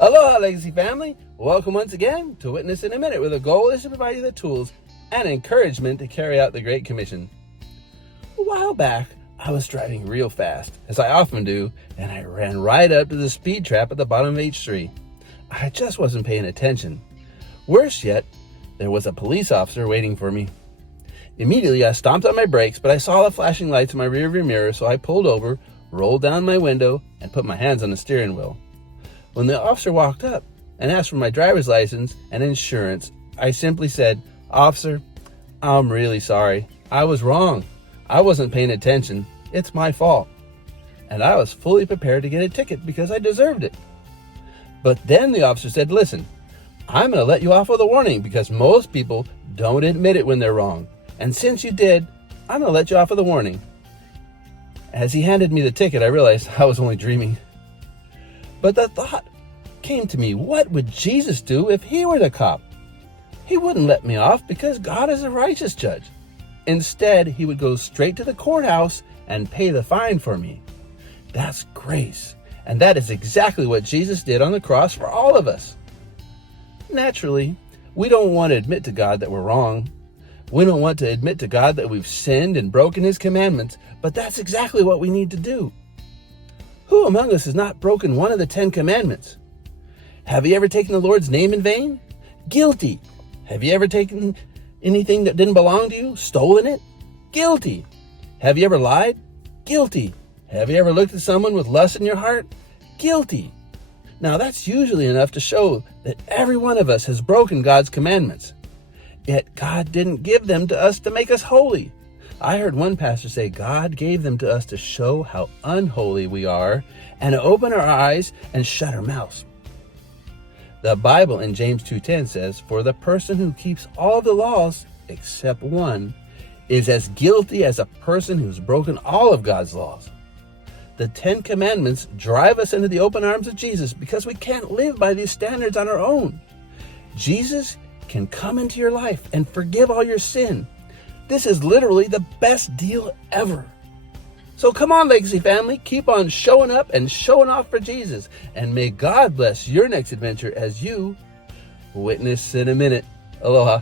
Aloha, Legacy family. Welcome once again to Witness in a Minute, where the goal is to provide you the tools and encouragement to carry out the Great Commission. A while back, I was driving real fast, as I often do, and I ran right up to the speed trap at the bottom of H3. I just wasn't paying attention. Worse yet, there was a police officer waiting for me. Immediately, I stomped on my brakes, but I saw the flashing lights in my rearview mirror, so I pulled over, rolled down my window, and put my hands on the steering wheel. When the officer walked up and asked for my driver's license and insurance, I simply said, "Officer, I'm really sorry. I was wrong. I wasn't paying attention. It's my fault." And I was fully prepared to get a ticket because I deserved it. But then the officer said, "Listen, I'm going to let you off with a warning because most people don't admit it when they're wrong. And since you did, I'm going to let you off with a warning." As he handed me the ticket, I realized I was only dreaming. But the thought came to me, what would Jesus do if he were the cop? He wouldn't let me off because God is a righteous judge. Instead, he would go straight to the courthouse and pay the fine for me. That's grace. And that is exactly what Jesus did on the cross for all of us. Naturally, we don't want to admit to God that we're wrong. We don't want to admit to God that we've sinned and broken his commandments, but that's exactly what we need to do. Who among us has not broken one of the 10 commandments? Have you ever taken the Lord's name in vain? Guilty. Have you ever taken anything that didn't belong to you? Stolen it? Guilty. Have you ever lied? Guilty. Have you ever looked at someone with lust in your heart? Guilty. Now that's usually enough to show that every one of us has broken God's commandments. Yet God didn't give them to us to make us holy. I heard one pastor say God gave them to us to show how unholy we are and to open our eyes and shut our mouths. The Bible in James 2:10 says, "For the person who keeps all the laws except one is as guilty as a person who's broken all of God's laws." The 10 commandments drive us into the open arms of Jesus because we can't live by these standards on our own. Jesus can come into your life and forgive all your sin. This is literally the best deal ever. So come on, Legacy family, keep on showing up and showing off for Jesus. And may God bless your next adventure as you witness in a minute. Aloha.